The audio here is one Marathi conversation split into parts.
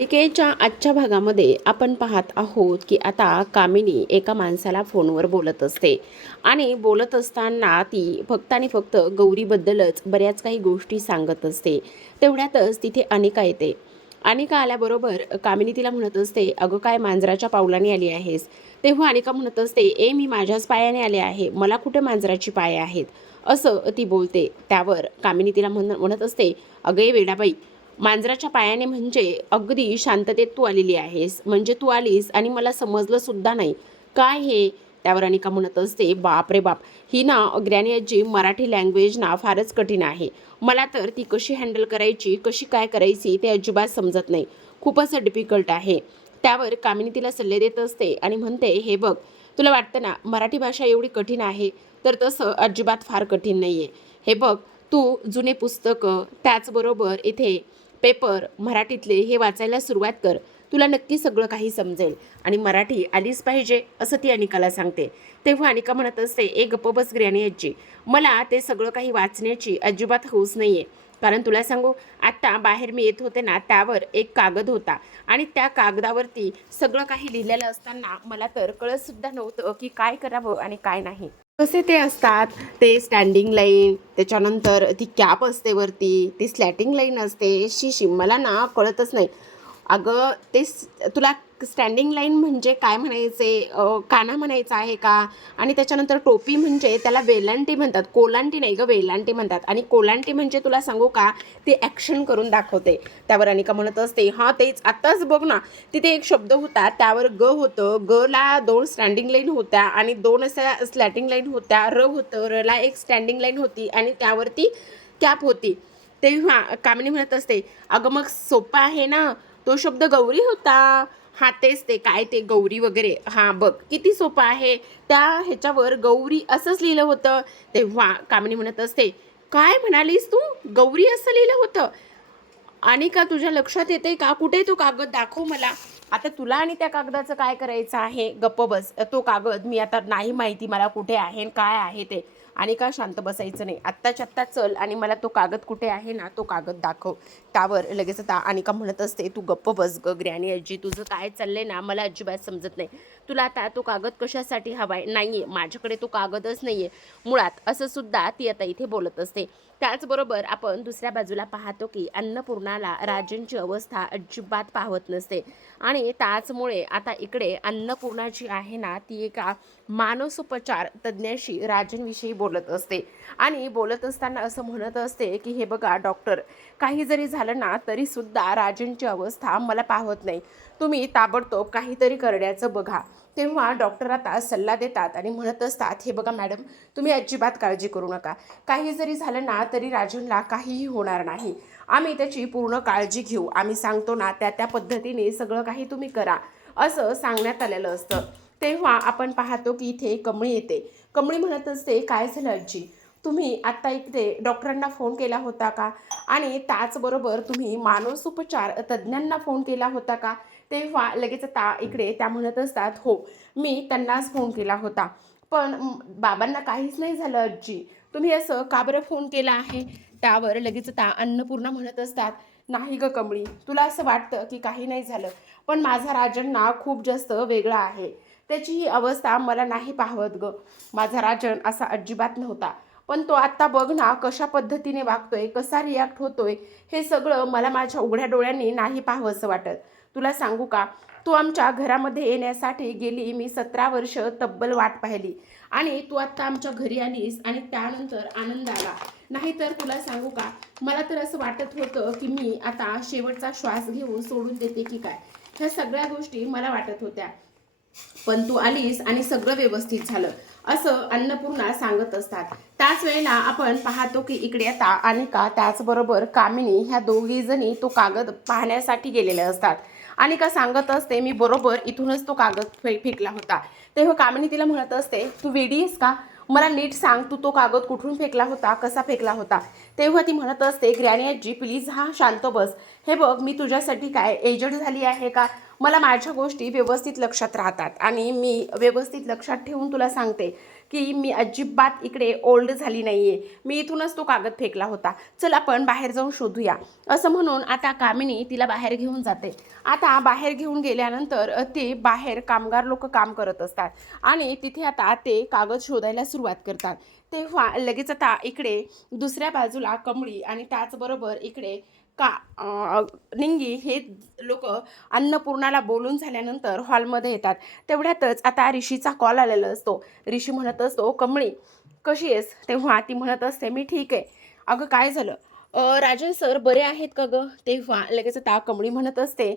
मालिकेच्या आजच्या भागामध्ये आपण पाहत आहोत की आता कामिनी एका माणसाला फोनवर बोलत असते आणि बोलत असताना ती फक्त आणि फक्त गौरीबद्दलच बऱ्याच काही गोष्टी सांगत असते. तेवढ्यातच तिथे अनिका येते. अनिका आल्याबरोबर कामिनी तिला म्हणत असते, अगं काय मांजराच्या पावलाने आली आहेस? तेव्हा अनिका म्हणत असते, मी माझ्याच पायाने आले आहे, मला कुठे मांजराची पाय आहेत, असं ती बोलते. त्यावर कामिनी तिला म्हणत असते, अगं ये वेडाबाई, मांजराच्या पायाने म्हणजे अगदी शांततेत तू आलेली आहेस, म्हणजे तू आलीस आणि मला समजलं सुद्धा नाही काय हे. त्यावर अनिका म्हणत असते, बाप रे बाप, ही ना ग्रॅनी आजी मराठी लँग्वेज ना फारच कठीण आहे. मला तर ती कशी हँडल करायची, कशी काय करायची ते अजिबात समजत नाही, खूपच डिफिकल्ट आहे. त्यावर कामिनी तिला सल्ले देत असते आणि म्हणते, हे बघ, तुला वाटतं ना मराठी भाषा एवढी कठीण आहे, तर तसं अजिबात फार कठीण नाही आहे. हे बघ, तू जुने पुस्तकं त्याचबरोबर इथे पेपर मराठीतले हे वाचायला सुरुवात कर, तुला नक्की सगळं काही समजेल आणि मराठी आलीच पाहिजे, असं ती अनिकाला सांगते. तेव्हा अनिका म्हणत असते, एक गप्प बस ग्रॅनी आजी, मला ते सगळं काही वाचण्याची अजिबात हौस नाही आहे. कारण तुला सांगू, आत्ता बाहेर मी येत होते ना, त्यावर एक कागद होता आणि त्या कागदावरती सगळं काही लिहिलेलं असताना मला तर कळतसुद्धा नव्हतं की काय करावं आणि काय नाही. कसे ते असतात, ते स्टँडिंग लाईन, त्याच्यानंतर ती कॅप असते वरती, ती स्लॅटिंग लाईन असते, शी मला ना कळतच नाही. अगं ते तुला स्टँडिंग लाईन म्हणजे काय म्हणायचे, काना म्हणायचा आहे का? आणि त्याच्यानंतर टोपी म्हणजे त्याला वेलांटी म्हणतात, कोलांटी नाही गं, वेलांटी म्हणतात. आणि कोलांटी म्हणजे तुला सांगू का, ती ॲक्शन करून दाखवते. त्यावर अनिका म्हणत असते, हां तेच, आत्ताच बघ ना, तिथे एक शब्द होता, त्यावर ग होतं, ग ला 2 स्टँडिंग लाईन होत्या आणि 2 अशा स्लॅटिंग लाईन होत्या, र होतं, र ला एक स्टँडिंग लाईन होती आणि त्यावरती कॅप होती. तेव्हा कामिनी म्हणत असते, अगं मग सोपं आहे ना, तो शब्द गौरी होता. हां तेच ते, काय ते गौरी वगैरे, हां बघ किती सोपं आहे, त्या ह्याच्यावर गौरी असंच लिहिलं होतं. तेव्हा कामिनी म्हणत असते, काय म्हणालीस तू, गौरी असं लिहिलं होतं? आणि का तुझ्या लक्षात येते का, कुठे तो कागद, दाखव मला. आता तुला आणि त्या कागदाचं काय करायचं आहे, गप्प बस. तो कागद मी आता नाही माहिती मला कुठे आहे आणि काय आहे ते. आणि का शांत बसायचं नाही, आत्ताच्या आत्ता चल आणि मला तो कागद कुठे आहे ना, तो कागद दाखव. त्यावर लगेच आता अनिका म्हणत असते, तू गप्प बस ग ग्रॅनी आजी, तुझं काय चाललंय ना मला अजिबात समजत नाही. तुला आता तो कागद कशासाठी हवाय? नाहीये माझ्याकडे तो कागदच नाहीये मुळात, असं सुद्धा ती आता इथे बोलत असते. त्याचबरोबर आपण दुसऱ्या बाजूला पाहतो की अन्नपूर्णाला राजनची अवस्था अजिबात पाहत नसते आणि त्याचमुळे आता इकडे अन्नपूर्णा जी आहे ना, ती एका मानसोपचार तज्ज्ञाशी राजनविषयी बोलत असते आणि बोलत असताना असं म्हणत असते की हे बघा डॉक्टर, काही जरी झालं ना तरीसुद्धा राजनची अवस्था मला पाहत नाही, तुम्ही ताबडतोब काहीतरी करण्याचं बघा. तेव्हा डॉक्टर आता सल्ला देतात आणि म्हणत असतात, हे बघा मॅडम, तुम्ही अजिबात काळजी करू नका, काही जरी झालं ना तरी राजनला काहीही होणार नाही, आम्ही त्याची पूर्ण काळजी घेऊ, आम्ही सांगतो ना त्या त्या पद्धतीने सगळं काही तुम्ही करा, असं सांगण्यात आलेलं असतं. तेव्हा आपण पाहतो की इथे कमळी येते. कमळी म्हणत असते, काय झालं आजी, तुम्ही आत्ता इकडे डॉक्टरांना फोन केला होता का, आणि त्याचबरोबर तुम्ही मानसोपचार तज्ज्ञांना फोन केला होता का? तेव्हा लगेच इकडे त्या म्हणत असतात, हो मी त्यांनाच फोन केला होता, पण बाबांना काहीच नाही झालं आजी, तुम्ही असं का बरं फोन केला आहे? त्यावर लगेच अन्नपूर्णा म्हणत असतात, नाही ग कमळी, तुला असं वाटतं की काही नाही झालं, पण माझा राजन ना खूप जास्त वेगळा आहे, त्याची ही अवस्था मला नाही पाहवत ग, माझा राजन असा अजिबात नव्हता, पण तो आत्ता बघ ना कशा पद्धतीने वागतोय, कसा रिॲक्ट होतोय, हे सगळं मला माझ्या उघड्या डोळ्यांनी नाही पाहावंसं वाटत. तुला सांगू का, तू आमच्या घरामध्ये येण्यासाठी गेली मी 17 वर्ष तब्बल वाट पाहिली आणि तू आत्ता आमच्या घरी आलीस आणि त्यानंतर आनंद आला. नाहीतर तुला सांगू का, मला तर असं वाटत होतं की मी आता शेवटचा श्वास घेऊन सोडून देते की काय, ह्या सगळ्या गोष्टी मला वाटत होत्या, पण तू आलीस आणि सगळं व्यवस्थित झालं, असं अन्नपूर्णा सांगत असतात. त्याच वेळेला आपण पाहतो की इकडे आता अनिका त्याचबरोबर कामिनी ह्या दोघी जणी तो कागद पाहण्यासाठी गेलेल्या असतात. अनिका सांगत असते, मी बरोबर इथूनच तो कागद फेकला होता. तेव्हा कामिनी तिला म्हणत असते, तू वेडी आहेस का, मला नीट सांग, तू तो कागद कुठून फेकला होता, कसा फेकला होता? तेव्हा ती म्हणत असते, ग्रॅनी आजी प्लीज हा शांत बस, हे बघ मी तुझ्यासाठी काय एजड झाली आहे का, मला माझ्या गोष्टी व्यवस्थित लक्षात राहतात आणि मी व्यवस्थित लक्षात ठेवून तुला सांगते. की मी अजिबात इकडे ओल्ड झाली नाही आहे, मी इथूनच तो कागद फेकला होता, चल आपण बाहेर जाऊन शोधूया. असं म्हणून आता कामिनी तिला बाहेर घेऊन जाते. आता बाहेर घेऊन गेल्यानंतर ते बाहेर कामगार लोक काम करत असतात आणि तिथे आता ते कागद शोधायला सुरुवात करतात. तेव्हा लगेच आता इकडे दुसऱ्या बाजूला कमळी आणि त्याचबरोबर इकडे का निंगी हे लोक अन्नपूर्णाला बोलून झाल्यानंतर हॉलमध्ये येतात. तेवढ्यातच आता ऋषीचा कॉल आलेला असतो. ऋषी म्हणत असतो, कमळी कशी आहेस? तेव्हा ती म्हणत असते, मी ठीक आहे. अगं काय झालं? राजन सर बरे आहेत का गं? तेव्हा लगेच आता कमळी म्हणत असते,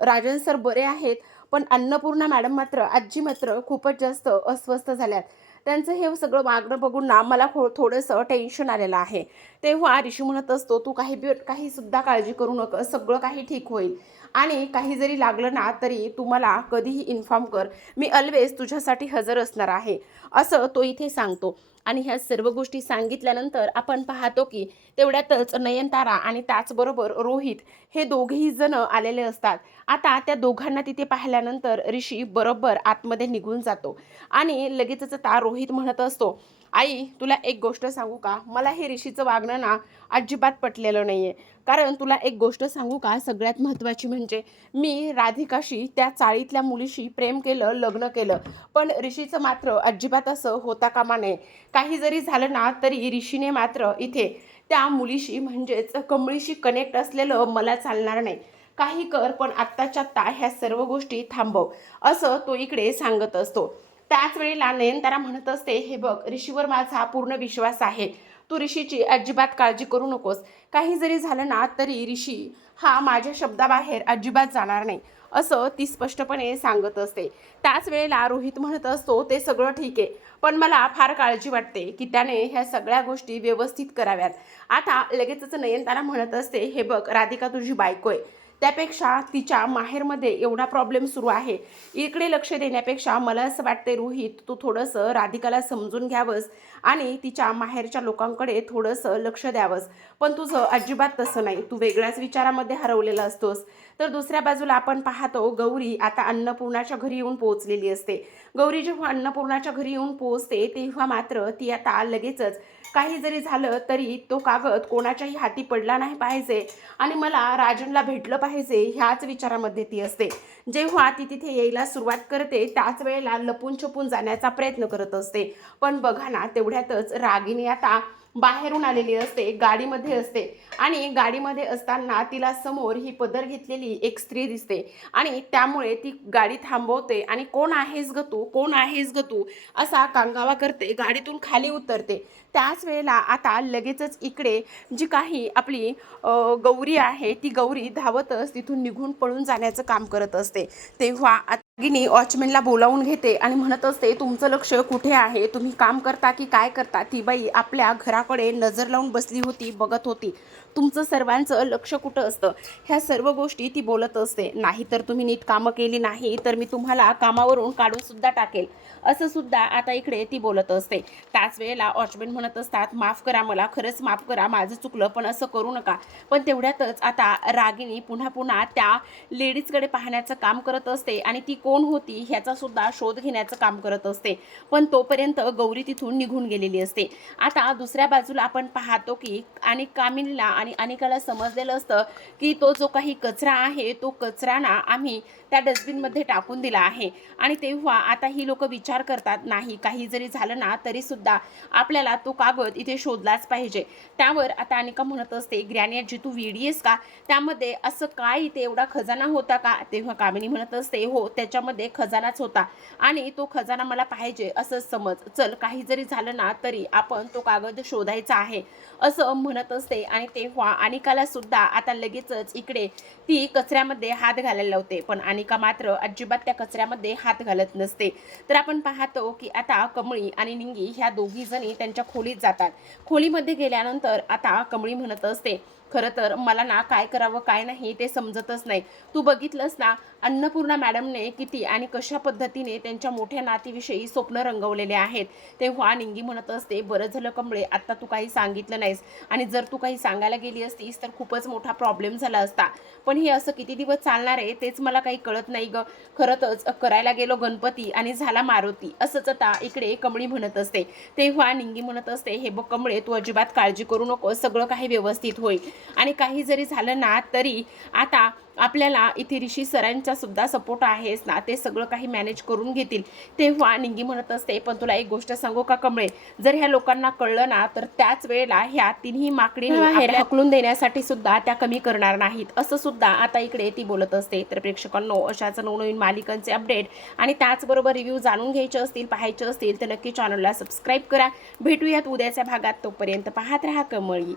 राजन सर बरे आहेत, पण अन्नपूर्णा मॅडम मात्र आजी मात्र खूपच जास्त अस्वस्थ झाल्यात. त्यांचं हे सगळं वागणं बघून ना मला थोडंसं टेन्शन आलेलं आहे. तेव्हा ऋषी म्हणत असतो, तू काही सुद्धा काळजी करू नका, सगळं काही ठीक होईल. आणि काही जरी लागलं ना तरी तू मला कधीही इन्फॉर्म कर, मी ऑलवेज तुझ्यासाठी हजर असणार आहे, असं तो इथे सांगतो. आणि ह्या सर्व गोष्टी सांगितल्यानंतर आपण पाहतो की तेवढ्यातच नयनतारा आणि त्याचबरोबर रोहित हे दोघेही जण आलेले असतात. आता त्या दोघांना तिथे पाहिल्यानंतर ऋषी बरोबर आतमध्ये निघून जातो आणि लगेचच आता रोहित म्हणत असतो, आई तुला एक गोष्ट सांगू का? मला हे ऋषीचं वागणं ना अजिबात पटलेलं नाही आहे. कारण तुला एक गोष्ट सांगू का, सगळ्यात महत्त्वाची म्हणजे मी राधिकाशी त्या चाळीतल्या मुलीशी प्रेम केलं, लग्न केलं, पण ऋषीचं मात्र अजिबात असं होता कामा नये. काही जरी झालं ना तरी ऋषीने मात्र इथे त्या मुलीशी म्हणजेच कमळीशी कनेक्ट असलेलं मला चालणार नाही. काही कर पण आत्ताच्या आत्ता ह्या सर्व गोष्टी थांबव, असं तो इकडे सांगत असतो. त्याच वेळेला नयनतारा म्हणत असते, हे बघ ऋषीवर माझा पूर्ण विश्वास आहे, तू ऋषीची अजिबात काळजी करू नकोस. काही जरी झालं ना तरी ऋषी हा माझ्या शब्दाबाहेर अजिबात जाणार नाही, असं ती स्पष्टपणे सांगत असते. त्याच वेळेला रोहित म्हणत असतो, ते सगळं ठीक आहे, पण मला फार काळजी वाटते की त्याने ह्या सगळ्या गोष्टी व्यवस्थित कराव्यात. आता लगेचच नयनतारा म्हणत असते, हे बघ राधिका तुझी बायको आहे, त्यापेक्षा तिच्या माहेरमध्ये एवढा प्रॉब्लेम सुरू आहे, इकडे लक्ष देण्यापेक्षा मला असं वाटते रोहित तू थोडंसं राधिकाला समजून घ्यावंस आणि तिच्या माहेरच्या लोकांकडे थोडंसं लक्ष द्यावंस. पण तुझं अजिबात तसं नाही, तू वेगळ्याच विचारामध्ये हरवलेला असतोस. तर दुसऱ्या बाजूला आपण पाहतो गौरी आता अन्नपूर्णाच्या घरी येऊन पोहोचलेली असते. गौरी जेव्हा अन्नपूर्णाच्या घरी येऊन पोहोचते तेव्हा मात्र ती आता लगेचच काही जरी झालं तरी तो कागद कोणाच्याही हाती पडला नाही पाहिजे आणि मला राजनला भेटलं पाहिजे ह्याच विचारामध्ये ती असते. जेव्हा ती तिथे यायला सुरुवात करते त्याच वेळेला लपून छपून जाण्याचा प्रयत्न करत असते. पण बघा ना तेवढ्यातच रागिनी आता बाहेरून आलेली असते, गाडीमध्ये असते आणि गाडीमध्ये असताना तिला समोर ही पदर घेतलेली एक स्त्री दिसते आणि त्यामुळे ती गाडी थांबवते आणि कोण आहेस ग तू, कोण आहेस ग तू, असा कांगावा करते, गाडीतून खाली उतरते. त्याच वेळेला आता लगेचच इकडे जी काही आपली गौरी आहे ती गौरी धावतच तिथून निघून पळून जाण्याचं काम करत असते. तेव्हा रागिनी वॉचमॅनला बोलावून घेते आणि म्हणत असते, तुमचं लक्ष कुठे आहे, तुम्ही काम करता की काय करता? ती बाई आपल्या घराकडे नजर लावून बसली होती, बघत होती, तुमचं सर्वांचं लक्ष कुठं असतं, ह्या सर्व गोष्टी ती बोलत असते. नाहीतर तुम्ही नीट कामं केली नाही तर मी तुम्हाला कामावरून काढून सुद्धा टाकेल, असं सुद्धा आता इकडे ती बोलत असते. त्याच वेळेला वॉचमॅन म्हणत असतात, माफ करा मला, खरंच माफ करा, माझं चुकलं, पण असं करू नका. पण तेवढ्यातच आता रागिनी पुन्हा पुन्हा त्या लेडीजकडे पाहण्याचं काम करत असते आणि ती कोण होती ह्याचा सुद्धा शोध घेण्याचं काम करत असते. पण तोपर्यंत गौरी तिथून निघून गेलेली असते. आता दुसऱ्या बाजूला आपण पाहतो की आणि कामिनीला आणि अनिकाला समजलेलं असतं की तो जो काही कचरा आहे तो कचरा ना आम्ही त्या डस्टबिनमध्ये टाकून दिला आहे. आणि तेव्हा आता ही लोक विचार करतात, नाही काही जरी झालं ना तरी सुद्धा आपल्याला तो कागद इथे शोधलाच पाहिजे. त्यावर आता अनिका म्हणत असते, ग्रॅनी आजी तू वेडी का, त्यामध्ये असं काय इथे एवढा खजाना होता का? तेव्हा कामिनी म्हणत असते, हो त्याच्यामध्ये खजानाच होता आणि तो खजाना मला पाहिजे असं समज, चल काही जरी झालं ना तरी आपण तो कागद शोधायचा आहे, असं म्हणत असते. आणि तेव्हा अनिकाला सुद्धा आता लगेचच इकडे ती कचऱ्यामध्ये हात घालायला लावते, पण अनिका मात्र अजिबात त्या कचऱ्यामध्ये हात घालत नसते. तर आपण पाहतो की आता कमळी आणि निंगी ह्या दोघी जणी त्यांच्या खोलीत जातात. खोलीमध्ये गेल्यानंतर आता कमळी म्हणत असते, खरं तर मला ना काय करावं काय नाही ते समजतच नाही. तू बघितलंस ना, अन्नपूर्णा मॅडमने किती आणि कशा पद्धतीने त्यांच्या मोठ्या नातीविषयी स्वप्न रंगवलेले आहेत. तेव्हा निंगी म्हणत असते, बरं झालं कमळे आत्ता तू काही सांगितलं नाहीस, आणि जर तू काही सांगायला गेली असतीस तर खूपच मोठा प्रॉब्लेम झाला असता. पण हे असं किती दिवस चालणार आहे तेच मला काही कळत नाही गं. खरंच करायला गेलो गणपती आणि झाला मारुती, असंच आता इकडे कमळी म्हणत असते. तेव्हा निंगी म्हणत असते, हे बघ कमळे, तू अजिबात काळजी करू नको, सगळं काही व्यवस्थित होईल. आणि काही जरी झालं ना तरी आता आपल्याला इथे ऋषी सरांचा सुद्धा सपोर्ट आहेच ना, ते सगळं काही मॅनेज करून घेतील. तेव्हा निंगी म्हणत असते, पण तुला एक गोष्ट सांगू का कमळे, जर ह्या लोकांना कळलं ना तर त्याच वेळेला ह्या तिन्ही माकडी बाहेर हकलून देण्यासाठी सुद्धा त्या कमी करणार नाहीत, असं सुद्धा आता इकडे ती बोलत असते. तर प्रेक्षकांनो, अशाच नवनवीन मालिकांचे अपडेट आणि त्याचबरोबर रिव्ह्यू जाणून घ्यायचे असतील, पाहायचे असतील तर नक्की चॅनलला सबस्क्राईब करा. भेटूयात उद्याच्या भागात. तोपर्यंत पाहत रहा कमळी.